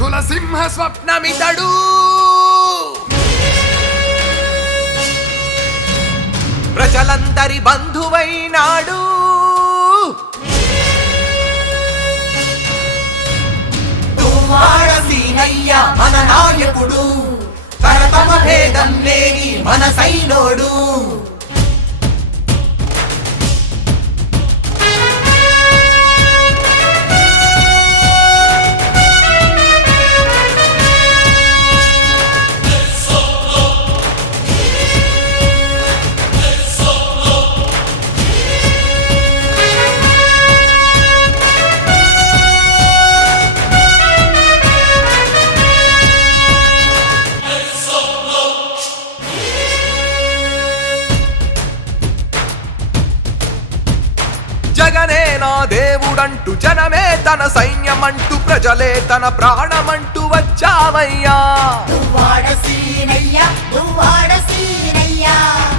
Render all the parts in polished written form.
భక్తుల సింహ స్వప్నమితడు ప్రజలందరి బంధువైనాడు దువ్వాడ సీనయ్య మన నాయకుడు తరతమ భేదం లేని మన సైనోడు జగనే నా దేవుడంటూ జనమే తన సైన్యమంటూ ప్రజలే తన ప్రాణమంటూ వచ్చావయ్యా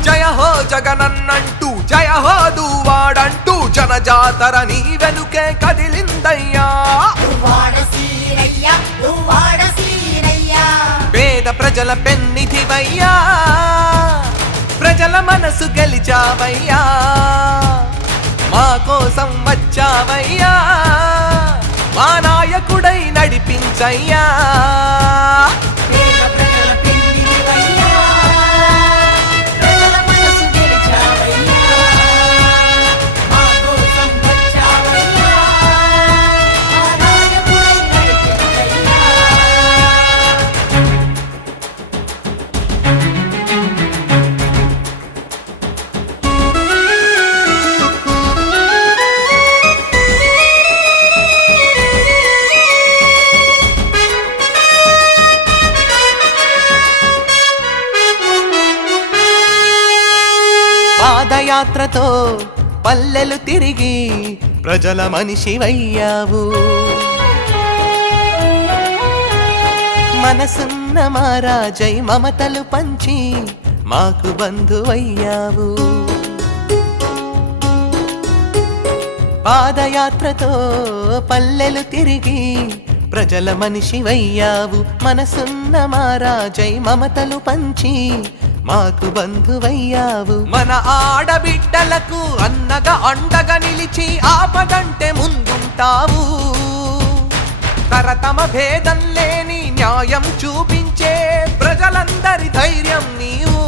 జయ హో జగనన్నంటూ జయ హో దువ్వాడంటూ జనజాతర నీ వెనుకే కదిలిందయ్యా పేద ప్రజల పెన్నిధివయ్యా ప్రజల మనసు గెలిచావయ్యా మా కోసం వచ్చావయ్యా మా నాయకుడై నడిపించయ్యా పాదయాత్రతో పల్లెలు తిరిగి ప్రజల మనిషివయ్యావు మనసున్న మారాజై మమతలు పంచి మాకు బంధువయ్యావు పాదయాత్రతో పల్లెలు తిరిగి ప్రజల మనిషివయ్యావు మనసున్న మారాజై మమతలు పంచి మాకు బంధువయ్యావు మన ఆడబిడ్డలకు అన్నగా అండగా నిలిచి ఆపదంటే ముందుంటావు తరతమ భేదం లేని న్యాయం చూపించే ప్రజలందరి ధైర్యం నీవు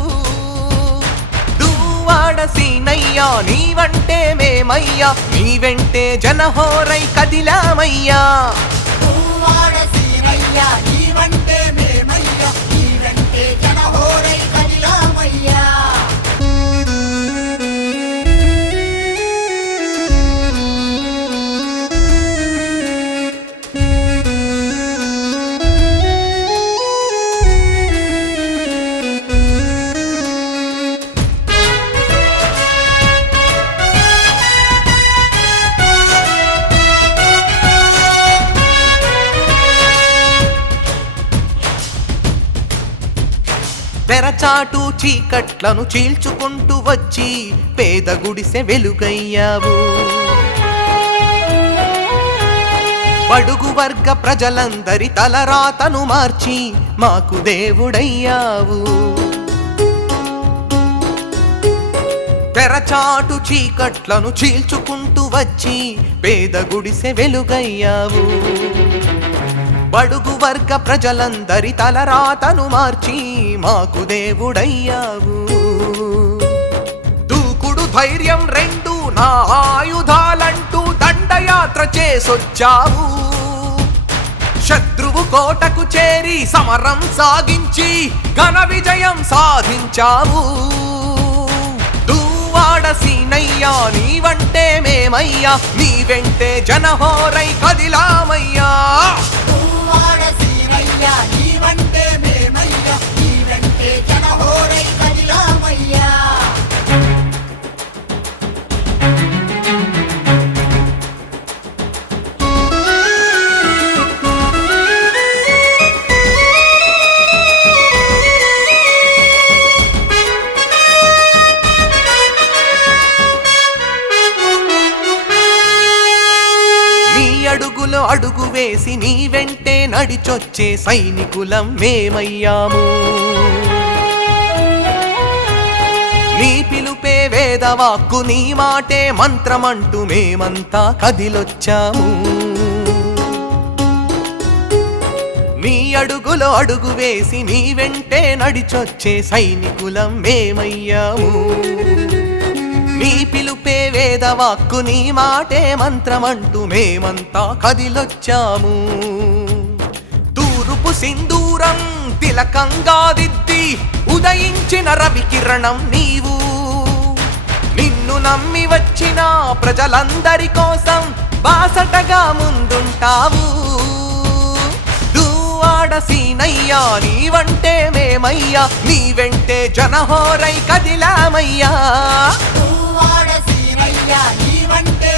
దువ్వాడ సీనయ్యా నీవంటే మేమయ్యా నీ వెంటే జనహోరై కదిలామయ్యా దువ్వాడ సీనయ్యా నీవంటే మేమయ్యా నీ వెంటే జనహోరై కదిలామయ్యా తెరచాటు చీకట్లను చీల్చుకుంటూ వచ్చి పేద గుడిసె వెలుగయ్యావు బడుగు వర్గ ప్రజలందరి తలరాతను మార్చి మాకు దేవుడయ్యావు తెరచాటు చీకట్లను చీల్చుకుంటూ వచ్చి పేద గుడిసె వెలుగయ్యావు బడుగు వర్గ ప్రజలందరి తలరాతను మార్చి మాకు దేవుడయ్యావు దూకుడు ధైర్యం రెండు నా ఆయుధాలంటూ దండయాత్ర చేసొచ్చావు శత్రువు కోటకు చేరి సమరం సాగించి ఘన విజయం సాధించావు దువ్వాడ సీనయ్యా నీవంటే మేమయ్యా నీ వెంటే జనహోరై కదిలామయ్యా నీవంటే మేమయ్యా నీ వెంటే జనహోరై కదిలామయ్యా నీ అడుగులో అడుగు వేసి నీ వెంటే నడిచొచ్చే సైనికులం మేమయ్యాము. నీ పిలుపే వేదవాక్కు, నీ మాటే మంత్రమంటూ మేమంతా కదిలొచ్చాము. నీ అడుగులో అడుగు వేసి నీ వెంటే నడిచొచ్చే సైనికులం మేమయ్యాము. నీ పిలుపే వేదవాక్కు, నీ మాటే మంత్రమంటూ మేమంతా కదిలొచ్చాము. తూర్పు సింధూరం తిలకంగా దిద్ది ఉదయించిన రవికిరణం నీవు. నిన్ను నమ్మి వచ్చిన ప్రజలందరి కోసం బాసటగా ముందుంటావు. దువ్వాడ సీనయ్యా నీవంటే మేమయ్యా, నీ వెంటే జనహోరై కదిలామయ్యా. దువ్వాడ సీనయ్యా నీవంటే